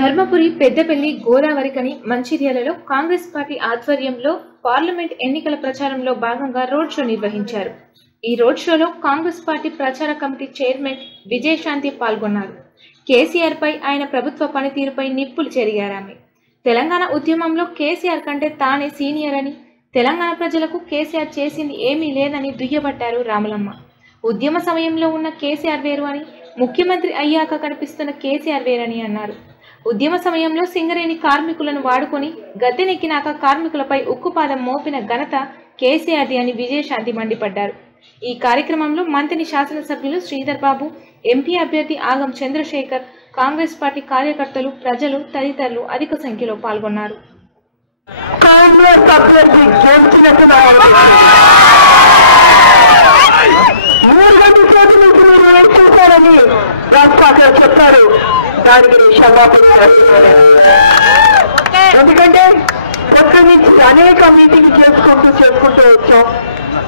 Dharmapuri, Peddapalli, Godavarikhani, మంచిర్యాలలో Congress party ఆధ్వర్యంలో parliament ఎన్నికల ప్రచారంలో భాగంగా రోడ్ షో నిర్వహించారు. ఈ రోడ్ షోలో కాంగ్రెస్ పార్టీ ప్రచార కమిటీ చైర్మన్ విజయశాంతి పాల్గొన్నారు. కేసీఆర్ పై, ఆయన ప్రభుత్వ పనితీరుపై నిప్పులు చెరిగారామె. తెలంగాణ ఉద్యమంలో కేసీఆర్ కంటే తానే సీనియర్ అని, తెలంగాణ ప్రజలకు కేసీఆర్ చేసింది ఏమీ లేదని దుయ్యబట్టారు రామలమ్మ. ఉద్యమ సమయంలో ఉన్న కేసీఆర్ వేరు అని, ముఖ్యమంత్రి అయ్యాక కనిపిస్తున్న కేసీఆర్ వేరని అన్నారు. ఉద్యమ సమయంలో సింగరేణి కార్మికులను వాడుకొని గద్దెనెక్కినాక కార్మికులపై ఉక్కుపాదం మోపిన ఘనత కేసీఆర్ది అని విజయశాంతి మండిపడ్డారు. ఈ కార్యక్రమంలో మంత్రి శాసనసభ్యులు శ్రీధర్ బాబు, ఎంపీ అభ్యర్థి ఆగం చంద్రశేఖర్, కాంగ్రెస్ పార్టీ కార్యకర్తలు, ప్రజలు తదితరులు అధిక సంఖ్యలో పాల్గొన్నారు. చెప్పారు, దానికి క్షమాపణ ఎందుకంటే అక్కడి నుంచి అనేక మీటింగ్ చేసుకుంటూ వచ్చాం.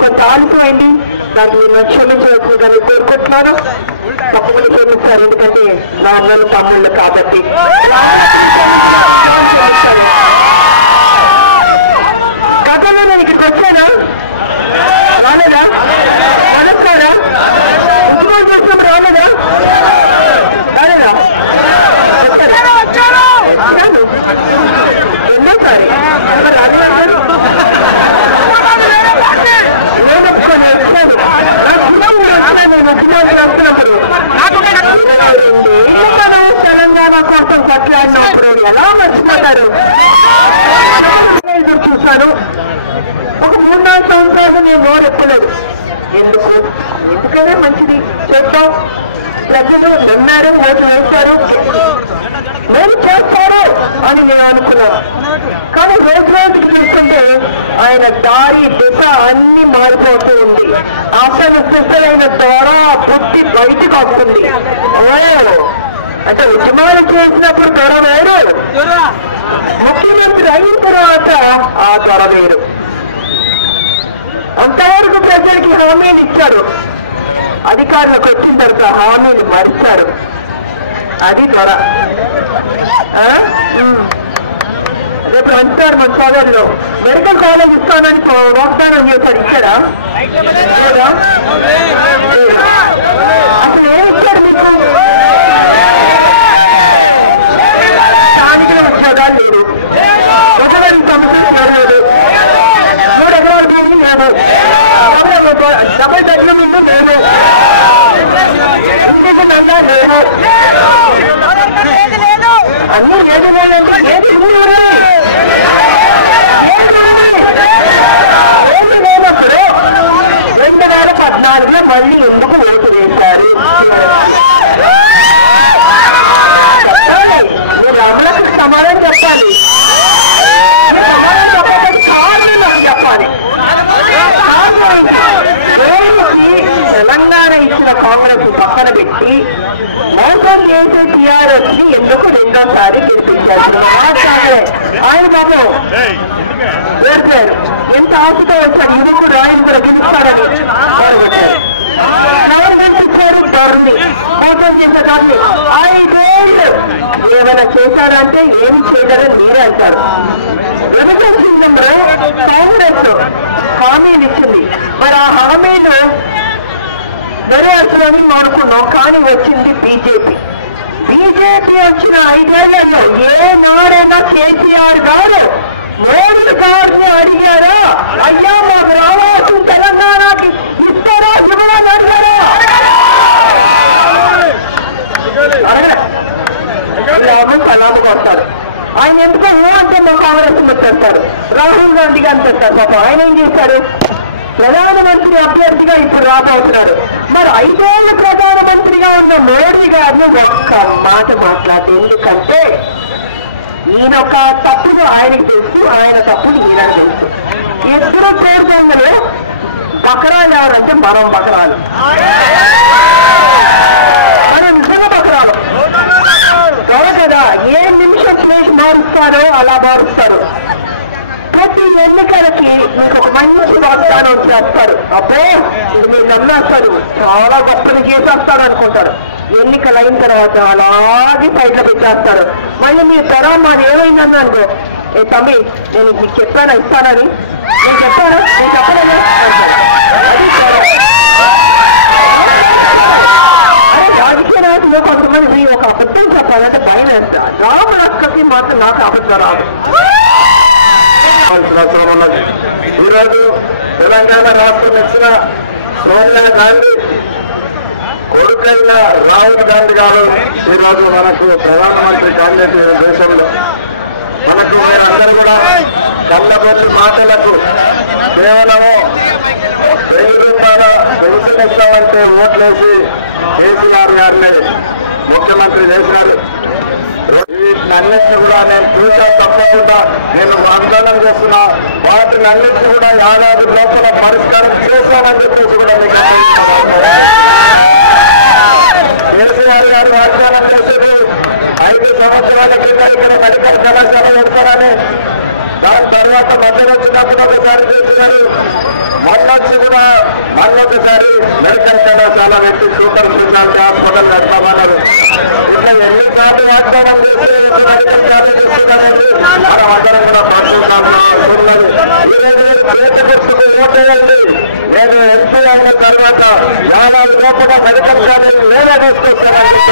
కొంత ఆలస్యమైంది, దాన్ని క్షమించవలసిందని కోరుకుంటున్నాను. తప్పకుండా క్షమిస్తారు, ఎందుకంటే నా అన్నలు తమ్ముళ్ళు కాబట్టి. గతంలో నేను ఇక్కడికి వచ్చానా? రాలేదా? నమస్కారా? ఉద్యోగం చేస్తాం, రాలేదా? రాలేదా? ఎన్నోసారి తెలంగాణ కోసం కొట్లాడినప్పుడు ఎలా మర్చిపోతారు? చూశాను. ఒక 3-4 సంవత్సరాలు నేను నోరెత్తలేదు. ఎందుకనే మంచిది చేస్తాం. ప్రజలు నమ్మారు, ఓటు వేశారు, నేను చేస్తారు అని నేను అనుకున్నాను. కానీ రోజుకి చూస్తుంటే ఆయన దారి దిశ అన్ని మారిపోతూ ఉంది. అసలు సిద్ధమైన ద్వారా పుట్టి బయటకు వస్తుంది. అంటే ఉద్యమాలు చేసినప్పుడు త్వర వేరు, ముఖ్యమంత్రి అయిన తర్వాత ఆ త్వర వేరు. అంతవరకు ప్రజలకి హామీలు ఇచ్చారు, అధికారులకు వచ్చిన తర్వాత హామీలు మరిచారు. అది త్వర. రేపు అంటారు మన సోదరులు, మెడికల్ కాలేజ్ ఇస్తానని వాగ్దానం చేశారు. ఇచ్చారా? అసలు ఏం ఇచ్చారు మీకు? స్థానిక ఉద్యోగాలు లేదు, ఒకరి సమస్యలు జరగలేదు, 3 ఎకరాల భూమి లేదు, డబుల్ బెడ్రూమ్ ఇల్లు లేదు, ఇంటికి నల్లా లేదు, అన్ని ఏది లేదంటే ఏది లేనప్పుడు 2014లో మళ్ళీ ఎందుకు ఓటు వేశారు? మీరు రమణకు సమాధానం చెప్పాలి. చెప్పాలి. తెలంగాణ ఇచ్చిన కాంగ్రెస్ పక్కన పెట్టి మోసం చేసే టీఆర్ఎస్ ని ఎందుకు 2వ సారి గెలిపించారు? ఆయన బాబు వేశారు. ఎంత ఆశతో వచ్చారు, యువకుడు ఆయన కూడా గెలుస్తారని గవర్నమెంట్ ఇచ్చారు. ధరని మోసం చేసేదాన్ని 5 ఏళ్ళు ఏమైనా చేశారంటే ఏం చేయలేదని మీరే అంటారు. విభజన సింధంలో కాంగ్రెస్ హామీలు ఇచ్చింది, మరి ఆ హామీలు నెరవేర్చాలని అనుకున్నాం. కానీ వచ్చింది బీజేపీ. బీజేపీ వచ్చిన 5 ఏళ్లలో ఏనాడైనా కేసీఆర్ గారు మోడీ గారిని అడిగారా, అయ్యా మాకు రావాల్సిన తెలంగాణకి ఇస్తారా ఇవ్వడానికి అడిగారా? సలాముగా వస్తారు. ఆయన ఎందుకో అంటే మా కాంగ్రెస్ పెట్టేస్తారు, రాహుల్ గాంధీ గారిని పెట్టారు. పాపం ఆయన ఏం చేశారు? ప్రధానమంత్రి అభ్యర్థిగా ఇప్పుడు రాబోతున్నారు. మరి 5 ఏళ్ళు ప్రధానమంత్రిగా ఉన్న మోడీ గారిని ఒక్క మాట మాట్లాడదు. ఎందుకంటే ఈయన ఒక తప్పులు ఆయనకు తెలుసు, ఆయన తప్పులు ఈయనకు తెలుసు. ఎప్పుడు పేర్కొందలో బకరాలు ఎవరంటే మనం బకరాలు, అది నిజంగా బకరాలు కదా. ఏ నిమిషం ప్లేస్ మారుస్తారో అలా మారుస్తారు. ప్రతి ఎన్నికలకి మీకు ఒక మంచి వాగ్దానం చేస్తారు. అబ్బో ఇది మీరు నమ్మేస్తారు, చాలా గొప్పని చేసేస్తారు అనుకుంటారు. ఎన్నికలు అయిన తర్వాత అలాగే సైడ్లో పెట్టేస్తారు. మళ్ళీ మీ తరం మాది ఏమైందని అనుకో, ఏ తమ్మి నేను మీకు చెప్పానా ఇస్తానని, నేను చెప్పానా, నేను చెప్పలేదా, రాజకీయ నాయకులు కొంతమంది ఒక అబద్ధం చెప్పాలంటే భయం వేస్తా. రామరక్కకి మాత్రం నాకు అబద్ధం రాదు. ఈరోజు తెలంగాణ రాష్ట్రం ఇచ్చిన సోనియా గాంధీ కొడుకైన రాహుల్ గాంధీ గారు ఈరోజు మనకు ప్రధానమంత్రి క్యాండిడేట్ దేశంలో. మనకు మీరందరూ కూడా కళ్ళబొల్లి మాటలకు కేవలము 1000 రూపాయల పెన్షన్ ఓట్లేసి కేసీఆర్ గారిని ముఖ్యమంత్రి చేసినారు. వీటినన్నింటినీ కూడా నేను చూసా, తప్పకుండా నేను వాగ్దానం చేస్తున్నా. వాటిని అన్నింటినీ కూడా ఏడాది లోపల పరిష్కారం చేశానని చెప్పేసి కూడా మీకు కేసీఆర్ గారు వాగ్దానం చేసేది 5 సంవత్సరాల క్రితం ఇక్కడ మెడికల్ కళాశాల పెడతారని, దాని తర్వాత మధ్యలో వచ్చినప్పుడు ఒకసారి చేస్తున్నారు, మళ్ళొకసారి మెడికల్ కళాశాల పెట్టి సూపర్ స్పెషాలిటీ హాస్పిటల్ పెడతామన్నారు. ఇట్లా ఎన్నిసార్లు వాగ్దానం చేస్తే మెడికల్ కాలేజ్ ఇస్తున్నారండి, మనం అందరం కూడా పడుతున్నాము. ఈరోజు గుర్తుకు ఓటేయండి. నేను ఎంపీ అయిన తర్వాత 40 లోపల మెడికల్ కాలేజ్ నేనే తీసుకొస్తానని